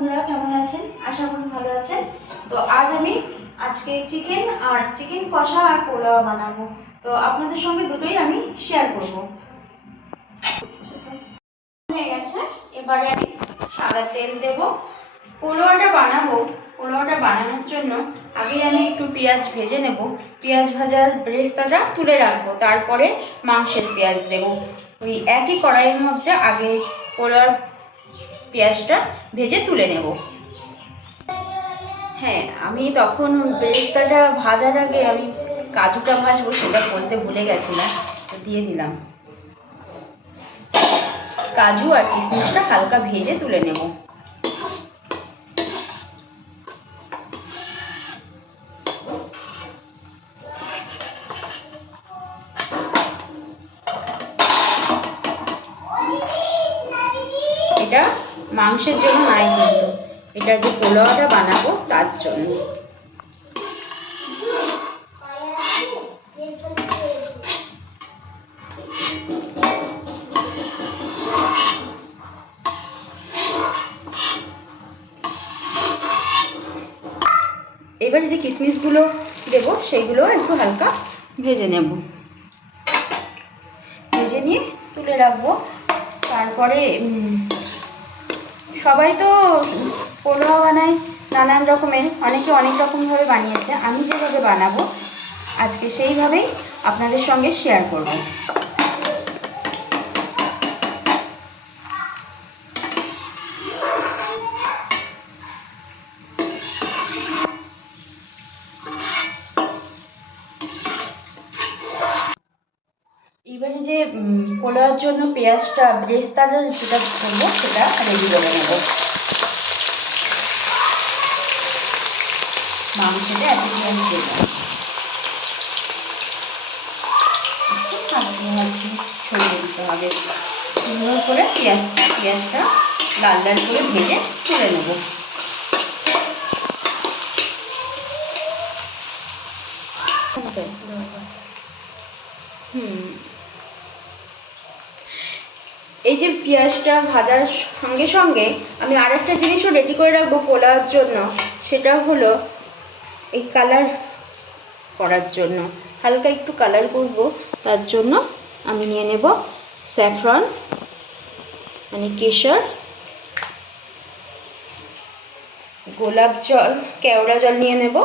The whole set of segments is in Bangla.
বন্ধুরা, কেমন আছেন? আশা করি ভালো আছেন। তো আজ আমি চিকেন কষা আর পোলাও বানাবো। তো আপনাদের সঙ্গে দুটোই আমি শেয়ার করব। হয়ে গেছে, এবারে আমি সাদা তেল দেব। পোলাওটা বানানোর জন্য আগে আমি একটু পেঁয়াজ ভেজে নেব। পেঁয়াজ ভাজার বেরেস্তাটা তুলে রাখবো, তারপরে মাংসের পেঁয়াজ দেব। ওই একই কড়াইয়ের মধ্যে আগে পোলাও পেঁয়াজটা ভেজে তুলে নেব। হ্যাঁ, আমি তখন বেরেস্তাটা ভাজার আগে আমি কাজুটা ভাজবো, সেটা বলতে ভুলে গেছিলাম, তো দিয়ে দিলাম। কাজু আর কিশমিশটা হালকা ভেজে তুলে নেব। এটা মাংসের জন্য নাই, কিন্তু এটা যে পোলাওটা বানাবো তার জন্য। এবারে যে কিশমিশগুলো দেব সেগুলো একটু হালকা ভেজে নেব। ভেজে নিয়ে তুলে রাখবো। তারপরে সবাই তো পোলাও বানায় নানান রকমের, অনেকে অনেক রকমভাবে বানিয়েছে। আমি যেভাবে বানাবো আজকে সেইভাবেই আপনাদের সঙ্গে শেয়ার করব। এবারে যে পোলাওর জন্য পেঁয়াজটা বেরেস্তাটা যেটা করবো সেটা রেডি করে নেব। মাংসটা এত পেঁয়াজ দেব, ছড়িয়ে দিতে হবে। সুন্দর করে পেঁয়াজটা লাল লাল করে ভেজে তুলে নেব। এই যে পেঁয়াজটা ভাজার সঙ্গে সঙ্গে আমি আরেকটা জিনিসও রেডি করে রাখবো পোলাওর জন্য। সেটা হলো এই কালার করার জন্য, হালকা একটু কালার করব, তার জন্য আমি নিয়ে নেব স্যাফরন মানে কেশর, গোলাপ জল, কেওড়া জল নিয়ে নেব,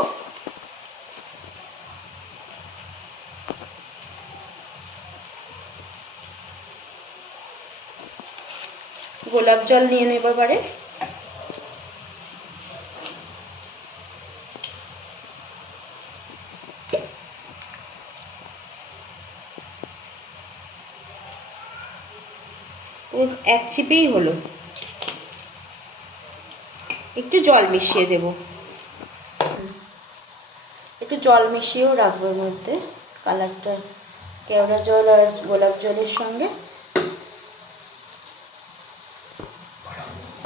গোলাপ জল নিয়ে নেব। এবারে এক চিপেই হলো। একটু জল মিশিয়ে দেব, একটু জল মিশিয়েও রাখবো এর মধ্যে। কালারটা কেওড়া জল আর গোলাপ জলের সঙ্গে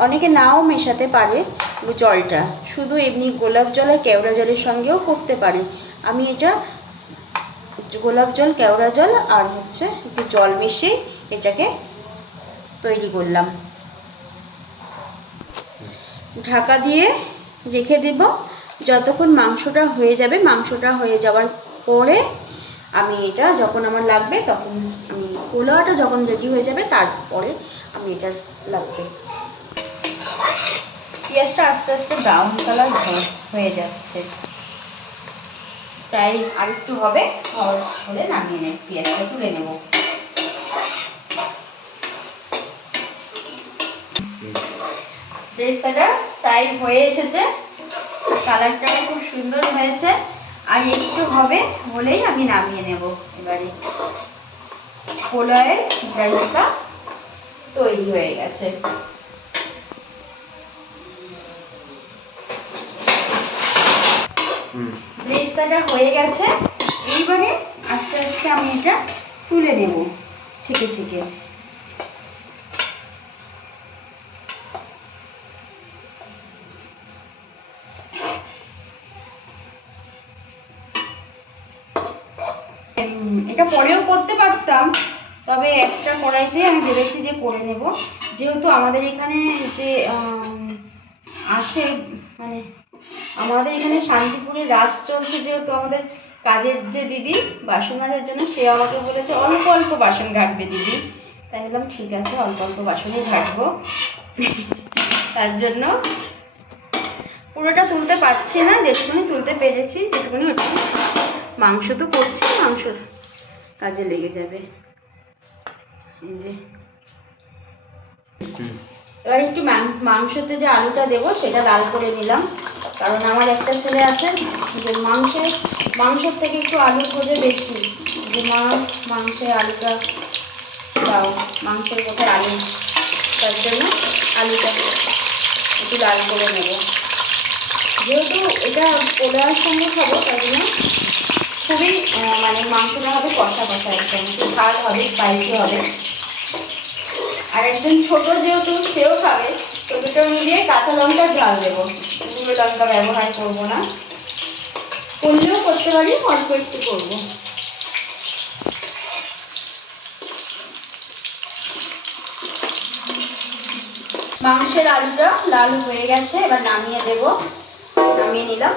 অনেকে নাও মেশাতে পারে জলটা, শুধু এমনি গোলাপ জল আর কেওড়া জলের সঙ্গেও করতে পারে। আমি এটা গোলাপ জল, কেওড়া জল আর একটু জল মিশিয়ে এটাকে তৈরি করলাম। ঢাকা দিয়ে রেখে দেব যতক্ষণ মাংসটা হয়ে যাবে। মাংসটা হয়ে যাওয়ার পরে আমি এটা যখন আমার লাগবে, তখন আমি পোলাওটা যখন রেডি হয়ে যাবে তারপরে আমি এটা লাগবে। পেঁয়াজটা আস্তে আস্তে ব্রাউন কালার হয়ে যাচ্ছে, তাই আরেকটু হবে, হলে নামিয়ে নেব, পেঁয়াজটা তুলে নেব। বেরেস্তাটা ফ্রাই হয়ে এসেছে, কালারটাও খুব সুন্দর হয়েছে, আর একটু হবে, হলেই আমি নামিয়ে নেব। এবারে পোলাওয়ের বেরেস্তা তৈরি হয়ে গেছে। বেরেস্তাটা হয়ে গেছে, এইবারে আস্তে আস্তে আমি এটা তুলে নেব ছেঁকে ছেঁকে। এটা পরেও করতে পারতাম, তবে একটা কড়াইতে আমি ভেবেছি যে করে নেব, যেহেতু আমাদের এখানে যে আসে, মানে আমাদের এখানে শান্তিপুরে রাস চলছে, যেহেতু আমাদের কাজের যে দিদি বাসন মাজার জন্য, সে আমাকে বলেছে অল্প অল্প বাসন ঘাটবে দিদি। তাই বললাম ঠিক আছে, অল্প অল্প বাসনই ঘাটবো। তার জন্য পুরোটা তুলতে পারছি না, যেটুকুনি তুলতে পেরেছি, যেটুকুনি ওটুকুনি। মাংস তো করছি, মাংসর কাজে লেগে যাবে। এই যে এবার একটু মাংসতে যে আলুটা দেবো সেটা লাল করে নিলাম, কারণ আমার একটা ছেলে আছে যে মাংসের থেকে একটু আলু খোঁজে বেশি, যে মা মাংসে আলুটা দাও, মাংসের কোথায় আলু, তার জন্য আলুটা একটু লাল করে নেব। যেহেতু এটা পোলাওর সঙ্গে খাবো, তার জন্য খুবই মানে মাংসটা হবে কষা কষা, একদম ঝাল হবে, স্পাইসি হবে। আর একজন ছোট যেহেতু সেও খাবে, তো দুটো মিলিয়ে কাঁচা লঙ্কার ঝাল দেবো, গুঁড়ো লঙ্কা ব্যবহার করবো না, করলেও করতে পারি, অল্প একটু করবো। মাংসের আলুটা লাল হয়ে গেছে, এবার নামিয়ে দেব, নামিয়ে নিলাম।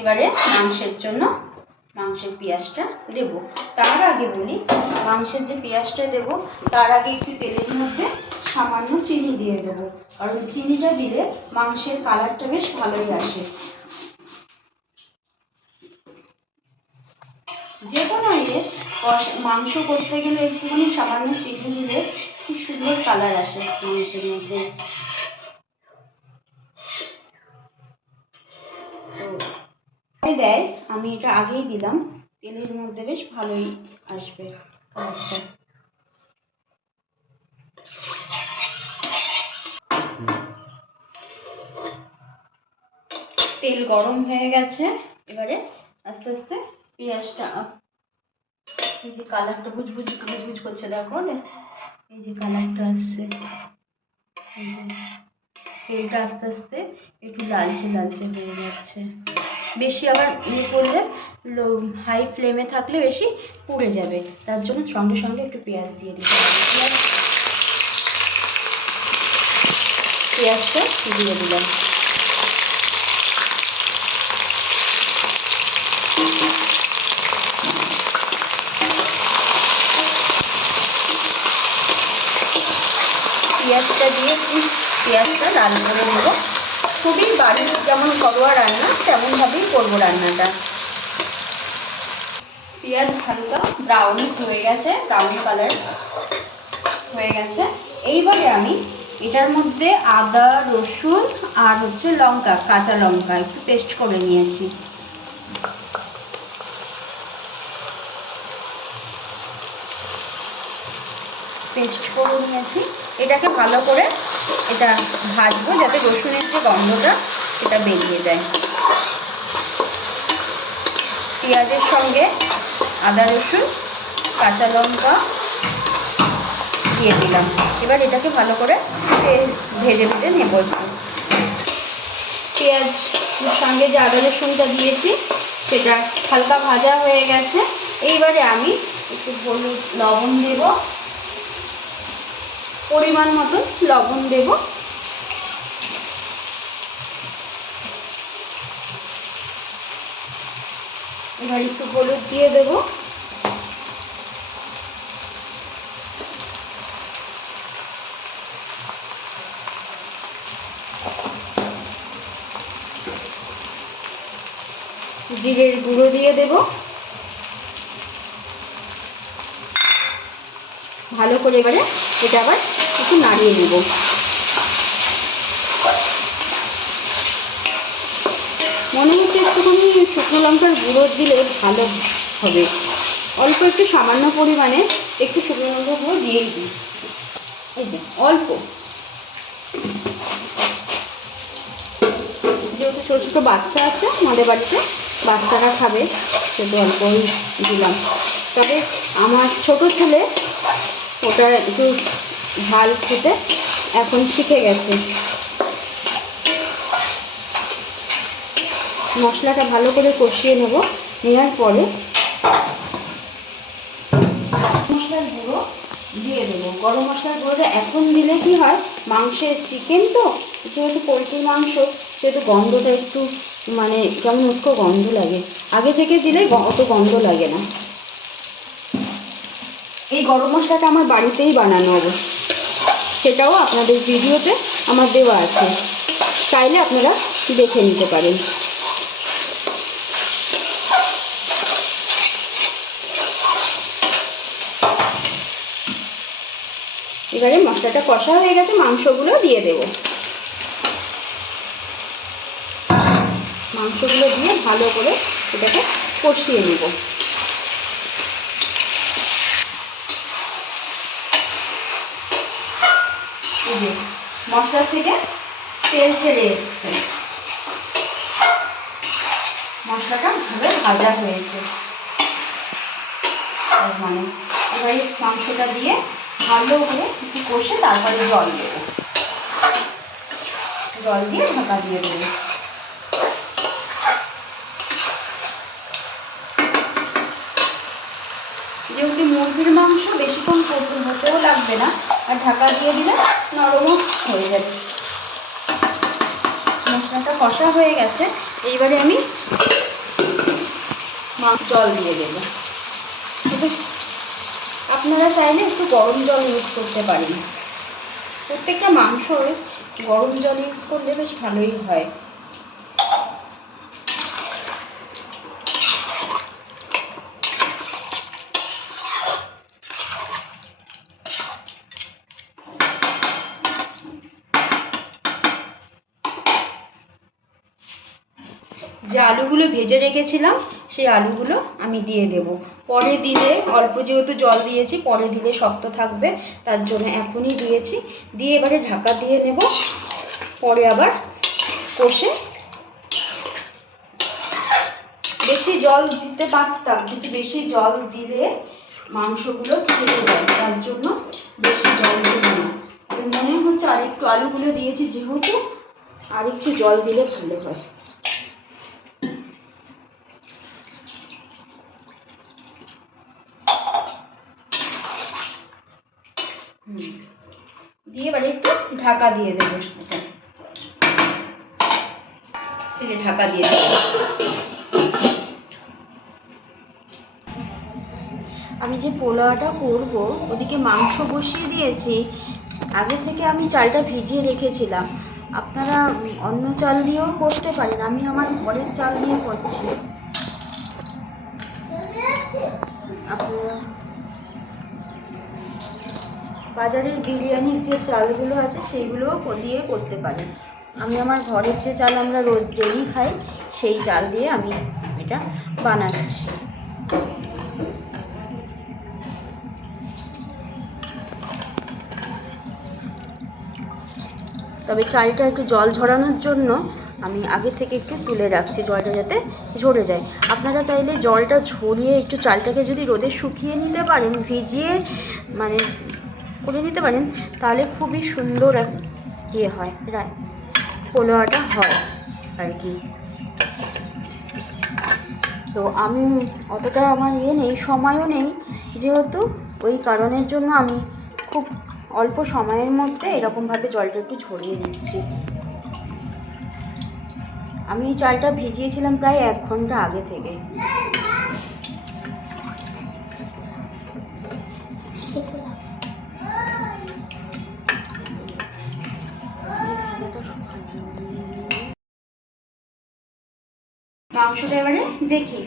এবারে মাংসের জন্য মাংসের পেঁয়াজটা দেব। তার আগে বলি, মাংসের যে পেঁয়াজটা দেব তার আগে একটু তেলের মধ্যে সামান্য চিনি দিয়ে দেবো, কারণ চিনিটা দিলে মাংসের কালারটা বেশ ভালোই আসে। যে কোনো মাংস করতে গেলে একটুখানি সামান্য চিনি দিলে খুব সুন্দর কালার আসে মাংসের মধ্যে। দেয়, আমি এটা আগেই দিলাম, তেলের মধ্যে বেশ ভালোই আসবে কালারটা। তেল গরম হয়ে গেছে, এবারে আস্তে আস্তে পেঁয়াজটা, এই যে কালারটা বুজবুজ বুজবুজ করছে, দেখো এই যে কালারটা আসছে, তেলটা আস্তে আস্তে একটু লালচে লালচে হয়ে যাচ্ছে। বেশি আবার ইয়ে করলে, হাই ফ্লেমে থাকলে বেশি পুড়ে যাবে, তার জন্য সঙ্গে সঙ্গে একটু পেঁয়াজ দিয়ে দিতে হবে। পেঁয়াজটা দিয়ে দিলাম। পেঁয়াজটা দিয়ে পেঁয়াজটা লাল করে নেব, খুবই বাড়ির যেমন ঘরোয়া রান্না তেমনভাবেই করবো রান্নাটা। পেঁয়াজ হালকা ব্রাউনিশ হয়ে গেছে, ব্রাউন কালার হয়ে গেছে। এইবারে আমি এটার মধ্যে আদা রসুন আর হচ্ছে লঙ্কা, কাঁচা লঙ্কা একটু পেস্ট করে নিয়েছি, এটাকে ভালো করে এটা ভাজবো, যাতে রসুনের যে গন্ধটা সেটা বেরিয়ে যায়। পেঁয়াজের সঙ্গে আদা রসুন কাঁচা লঙ্কা দিয়ে দিলাম, এবার এটাকে ভালো করে ভেজে ভেজে নেব। একটু পেঁয়াজ সঙ্গে যে আদা রসুনটা দিয়েছি সেটা হালকা ভাজা হয়ে গেছে। এইবারে আমি একটু হলুদ লবণ দেব, পরিমাণ মতন লবণ দেব, এবার একটু হলুদ দিয়ে দেব, জিরের গুঁড়ো দিয়ে দেব, ভালো করে এবারে এটা আবার একটু নাড়িয়ে নেব। মনে হচ্ছে একটুখানি শুকনো লঙ্কার গুঁড়ো দিলে ভালো হবে, অল্প একটু সামান্য পরিমাণে একটু শুকনো লঙ্কার গুঁড়ো দিয়েই দিই, এই যে অল্প, যেহেতু ছোটো ছোটো বাচ্চা আছে আমাদের বাড়িতে, বাচ্চারা খাবে সেটা অল্পই দিলাম। তবে আমার ছোট ছেলে ওটা একটু ঝাল খেতে এখন শিখে গেছে। মশলাটা ভালো করে কষিয়ে নেব, নেওয়ার পরে মশলার গুঁড়ো দিয়ে দেবো। গরম মশলার গুঁড়োটা এখন দিলে কি হয়, মাংসের চিকেন তো যেহেতু পোলট্রির মাংস, সেহেতু গন্ধটা একটু মানে কেমন উটকো গন্ধ লাগে। আগে থেকে দিলে অত গন্ধ লাগে না। এই গরম মশলাটা আমার বাড়িতেই বানানো অবশ্য, সেটাও আপনাদের ভিডিওতে আমার দেওয়া আছে, চাইলে আপনারা দেখে নিতে পারেন। এবারে মশলাটা কষা হয়ে গেছে, মাংসগুলো দিয়ে দেব। মাংসগুলো দিয়ে ভালো করে এটাকে কষিয়ে নেব। মশলা থেকে তেল ছেড়ে এসছে, মশলাটা ভালো ভাজা হয়েছে। মানে এবার মাংসটা দিয়ে ভালো করে একটু কষে তারপরে জল দেবো, জল দিয়ে ঢাকা দিয়ে দেবো। যেহেতু মুরগির মাংস বেশিক্ষণ হতেও লাগবে না, আর ঢাকা দিয়ে দিলে নরমও হয়ে যাবে। মশলাটা কষা হয়ে গেছে, এইবারে আমি জল দিয়ে দেব। আপনারা চাইলে একটু গরম জল ইউজ করতে পারেন, প্রত্যেকটা মাংস গরম জল ইউজ করলে বেশ ভালোই হয়। যে আলুগুলো ভেজে রেখেছিলাম সেই আলুগুলো আমি দিয়ে দেব। পরে দিলে অল্প যেহেতু জল দিয়েছি, পরে দিলে শক্ত থাকবে, তার জন্য এখনই দিয়েছি। দিয়ে এবারে ঢাকা দিয়ে নেব, পরে আবার কষে। বেশি জল দিতে পারতাম, কিন্তু বেশি জল দিলে মাংসগুলো ছেড়ে যায়, তার জন্য বেশি জল দেব না। মনে হচ্ছে আরেকটু আলুগুলো দিয়েছি যেহেতু, আরেকটু জল দিলে ভালো হয়। দিয়ে এবারে একটু ঢাকা দিয়ে দেবো, ঢাকা দিয়ে দেবো। আমি যে পোলাওটা করব, ওদিকে মাংস বসিয়ে দিয়েছি। আগে থেকে আমি চালটা ভিজিয়ে রেখেছিলাম, আপনারা অন্য চাল দিয়েও করতে পারেন, আমি আমার ঘরের চাল দিয়ে করছি। আপনারা বাজারের বিরিয়ানির যে চালগুলো আছে সেইগুলোও দিয়ে করতে পারেন। আমি আমার ঘরের যে চাল আমরা রোজ ডেলি খাই, সেই চাল দিয়ে আমি এটা বানাচ্ছি। তবে চালটা একটু জল ঝরানোর জন্য আমি আগে থেকে একটু তুলে রাখছি, জলটা যাতে ঝরে যায়। আপনারা চাইলে জলটা ঝরিয়ে একটু চালটাকে যদি রোদে শুকিয়ে নিতে পারেন, ভিজিয়ে মানে করে নিতে পারেন, তাহলে খুবই সুন্দর ইয়ে হয়, পোলাওটা হয় আর কি। তো আমি অতটা আমার নেই, সময়ও নেই যেহেতু, ওই কারণের জন্য আমি খুব অল্প সময়ের মধ্যে এরকমভাবে জলটা একটু ঝরিয়ে নিচ্ছি। আমি এই চালটা ভিজিয়েছিলাম প্রায় 1 ঘন্টা আগে থেকে। মাংসটা এবারে দেখি,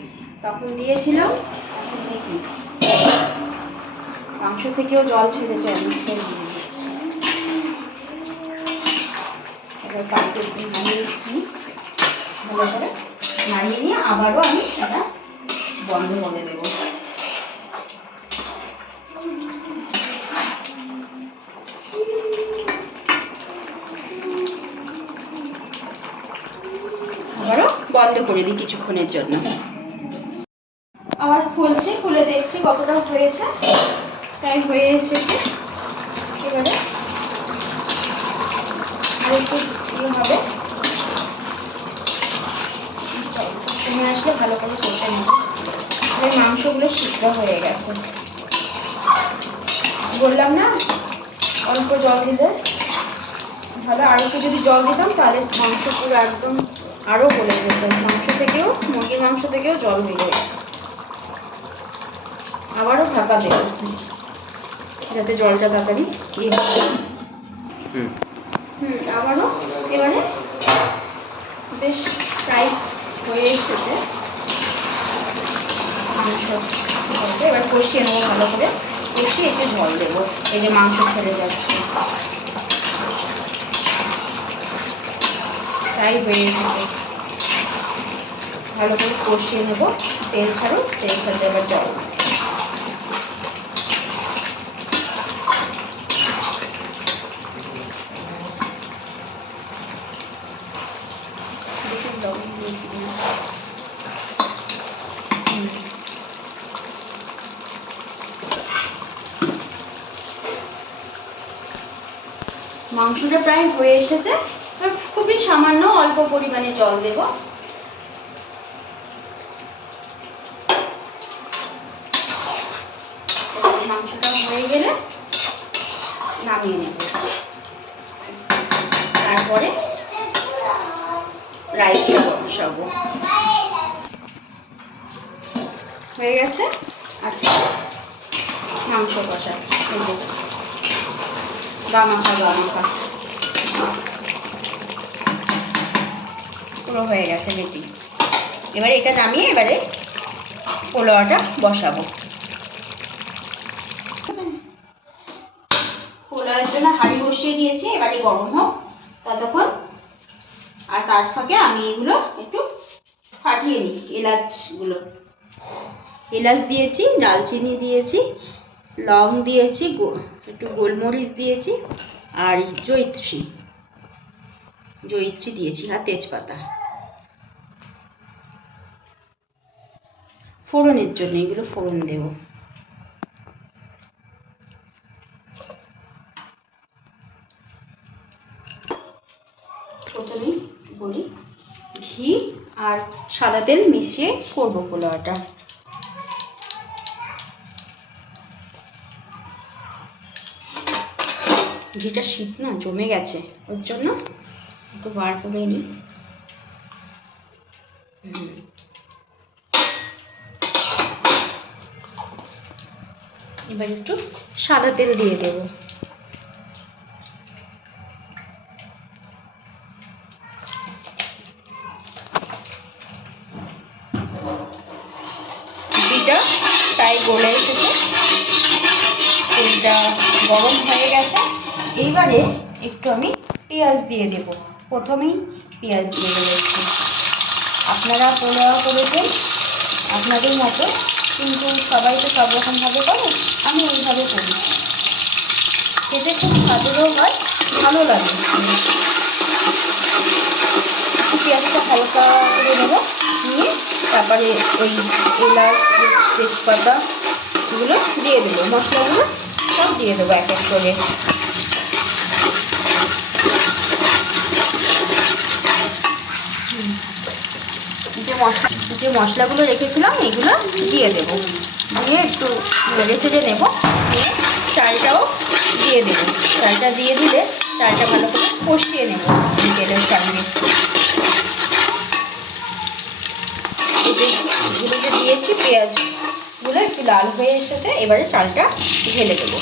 তখন দিয়েছিলাম, এখন দেখি মাংস থেকেও জল ছেড়েছে, আমি ফের দিয়ে দিচ্ছি। এবার পাল্টে নাড়িয়ে নিই, ভালো করে নাড়িয়ে নিয়ে আবারও আমি এটা বন্ধ করে দেবো। আবারও বন্ধ করে দিই কিছুক্ষণের জন্য। আবার খুলছি, খুলে দেখছি কতটা হয়েছে, প্রায় হয়ে এসেছে। এবারে আরেকটু ইয়ে হবে, কমে আসলে ভালো করে করতে নেব। মাংসগুলো সিদ্ধ হয়ে গেছে। বললাম না অল্প জল দিলে ভালো, আর একটু যদি জল দিতাম তাহলে মাংস পুরো একদম আরও গলে যেত। মাংস থেকেও, মুরগির মাংস থেকেও জল বেরোয়। আবারও ঢাকা দেব যাতে জলটা তাড়াতাড়ি আবারও এবারে বেশ প্রায় হয়ে এসেছে মাংস। এবার কষিয়ে নেবো ভালো করে, কষিয়ে একটু জল দেবো। এই যে মাংস ছেড়ে যাচ্ছে, প্রায় হয়ে এসেছে। ভালো করে কষিয়ে নেবো, তেল ছাড়ো, তেল ছাড়তে এবার জল। মাংসটা প্রায় হয়ে এসেছে, খুবই সামান্য অল্প পরিমাণে জল দেব। মাংসটা হয়ে গেলে নামিয়ে নেব। তারপরে রাইসটা বসাবো। হয়ে গেছে। আচ্ছা, মাংস কষা গামাখা পুরো হয়ে গেছে রেডি। এবারে এটা নামিয়ে এবারে পোলাওটা বসাবো। পোলাওয়ের জন্য হাঁড়ি বসিয়ে দিয়েছি, এবারে গরম হোক ততক্ষণ। আর তার ফাঁকে আমি এগুলো একটু ফাটিয়ে নিই। এলাচ দিয়েছি, দালচিনি দিয়েছি, লং দিয়েছি, একটু গোলমরিচ দিয়েছি, আর জয়িত্রী দিয়েছি, আর তেজপাতা ফোড়নের জন্য। এগুলো ফোড়ন দেব। প্রথমে বলি ঘি আর সাদা তেল মিশিয়ে করবো পোলাওটা। ঘিটা শীত না জমে গেছে, ওর জন্য একটু বার করে নিই। এবার একটু সাদা তেল দিয়ে দেব। ঘিটা প্রায় গলে এসেছে, তেলটা গরম হয়ে গেছে। এইবারে একটু আমি পেঁয়াজ দিয়ে দেব। প্রথমেই পেঁয়াজ দিয়ে দেবো। আপনারা পোলাও করেছেন আপনাদের মতো, কিন্তু সবাই তো সব রকমভাবে করে, আমি এইভাবে করি। খেতে খুব স্বাদেরও হয়, ভালো লাগে। পেঁয়াজটা হালকা করে নেবো, নিয়ে তারপরে ওই এলাচ তেজপাতা এগুলো দিয়ে দেবো, মশলাগুলো সব দিয়ে দেবো এক এক করে। যে মশলাগুলো রেখেছিলাম এগুলো দিয়ে দেবো, দিয়ে একটু নেড়ে ছেড়ে নেবো। নিয়ে চালটাও দিয়ে দেবো। চালটা দিয়ে দিলে চালটা ভালো করে কষিয়ে নেবো তেলের সঙ্গে। এগুলো যে দিয়েছি পেঁয়াজগুলো একটু লাল হয়ে এসেছে, এবারে চালটা ঢেলে দেবো।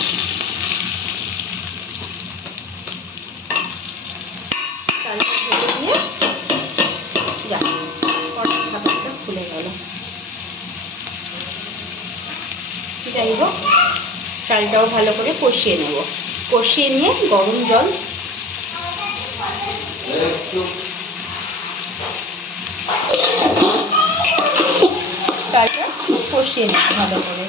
চালটা ঢেলে দিয়ে খুলে গেল। যাই হোক, চালটাও ভালো করে কষিয়ে নেব। কষিয়ে নিয়ে গরম জল চালটা কষিয়ে নেব ভালো করে।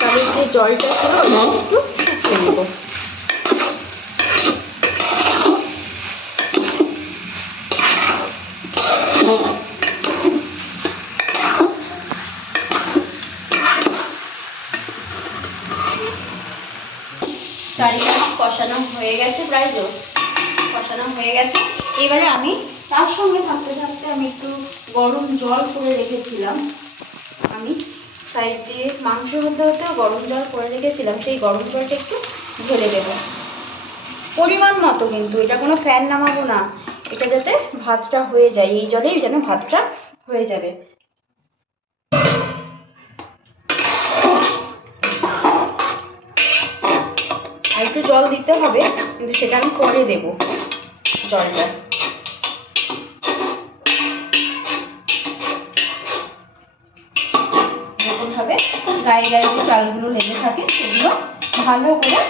চালের যে জলটা ছিল একটু শুকিয়ে নেব। চালটা কষানো হয়ে গেছে, প্রায় কষানো হয়ে গেছে। এবারে আমি তার সঙ্গে থাকতে থাকতে আমি একটু গরম জল করে রেখেছিলাম। আমি সাইড দিয়ে মাংস হতে হতেও গরম জল করে রেখেছিলাম, সেই গরম জলটা একটু ঢেলে দেবো পরিমাণ মতো, কিন্তু এটা কোনো ফ্যান নামাবো না, এটা যাতে ভাতটা হয়ে যায়, এই জলেই যেন ভাতটা হয়ে যাবে। আর একটু জল দিতে হবে, কিন্তু সেটা আমি পরে দেবো জলটা। এরকমভাবে গায়ে গায়ে যে চালগুলো লেগে থাকে সেগুলো ভালো করে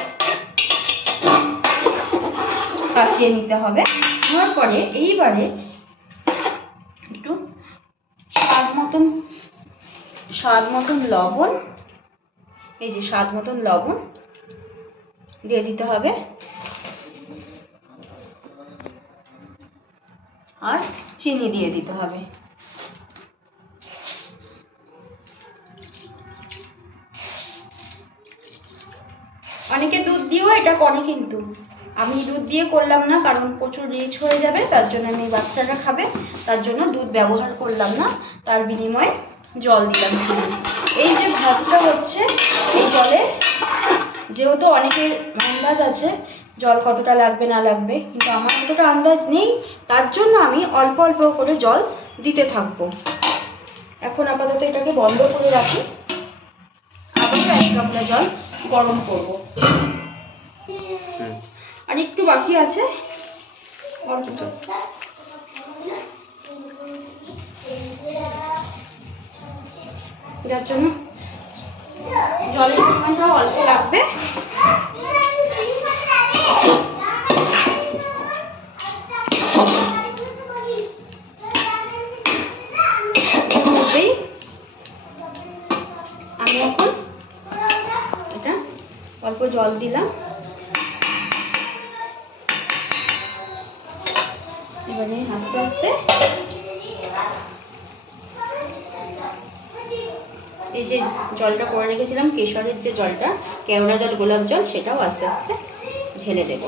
কাচিয়ে নিতে হবে। নেওয়ার পরে এইবারে একটু স্বাদ মতন লবণ, এই যে স্বাদ মতন লবণ দিয়ে দিতে হবে, আর চিনি দিয়ে দিতে হবে। অনেকে দুধ দিয়েও এটা করে, কিন্তু আমি দুধ দিয়ে করলাম না, কারণ প্রচুর রিচ হয়ে যাবে, তার জন্য আমি বাচ্চারা খাবে, তার জন্য দুধ ব্যবহার করলাম না, তার বিনিময়ে জল দিলাম শুধু। এই যে ভাতটা হচ্ছে, এই জলে যেহেতু অনেকের আন্দাজ আছে জল কতটা লাগবে না লাগবে, কিন্তু আমার অতটা আন্দাজ নেই, তার জন্য আমি অল্প অল্প করে জল দিতে থাকবো। এখন আপাতত এটাকে বন্ধ করে রাখি, আবারও 1 গামলা জল গরম করব। আর একটু বাকি আছে, যার জন্য জলের পরিমাণটা অল্প লাগবে। আমি এখন এটা অল্প জল দিলাম, এবারে আস্তে আস্তে এই যে জলটা করে রেখেছিলাম, কেশরের যে জলটা, কেওড়া জল, গোলাপ জল, সেটাও আস্তে আস্তে ঢেলে দেব।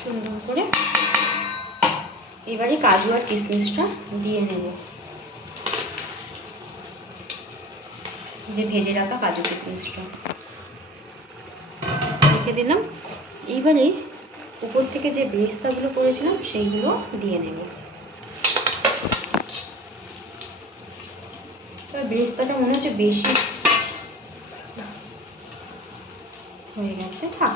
সুন্দর করে এবারে কাজু আর কিশমিশটা দিয়ে নেব, যে ভেজে রাখা কাজু কিশমিশটা রেখে দিলাম। এইবারে উপর থেকে যে বেরেস্তাগুলো করেছিলাম সেইগুলো দিয়ে নেব। বেরেস্তাটা মনে হচ্ছে বেশি হয়ে গেছে, থাক,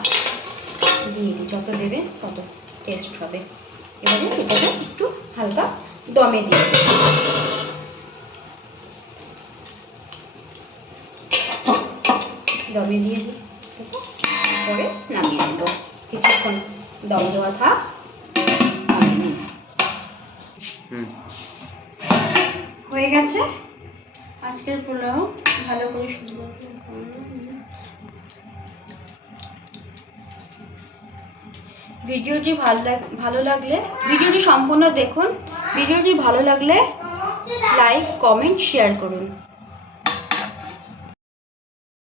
দিয়ে দিই, যত দেবে তত টেস্ট হবে। এবারে এটাকে একটু হালকা দমে দিয়ে দেব। দমে দিয়ে পরে নামিয়ে নেব, কিছুক্ষণ দম দেওয়া থাক। হয়ে গেছে আজকের পোলাও, ভালো করে সুন্দর। ভিডিওটি ভালো লাগলে ভিডিওটি সম্পূর্ণ দেখুন। ভিডিওটি ভালো লাগলে লাইক, কমেন্ট, শেয়ার করুন।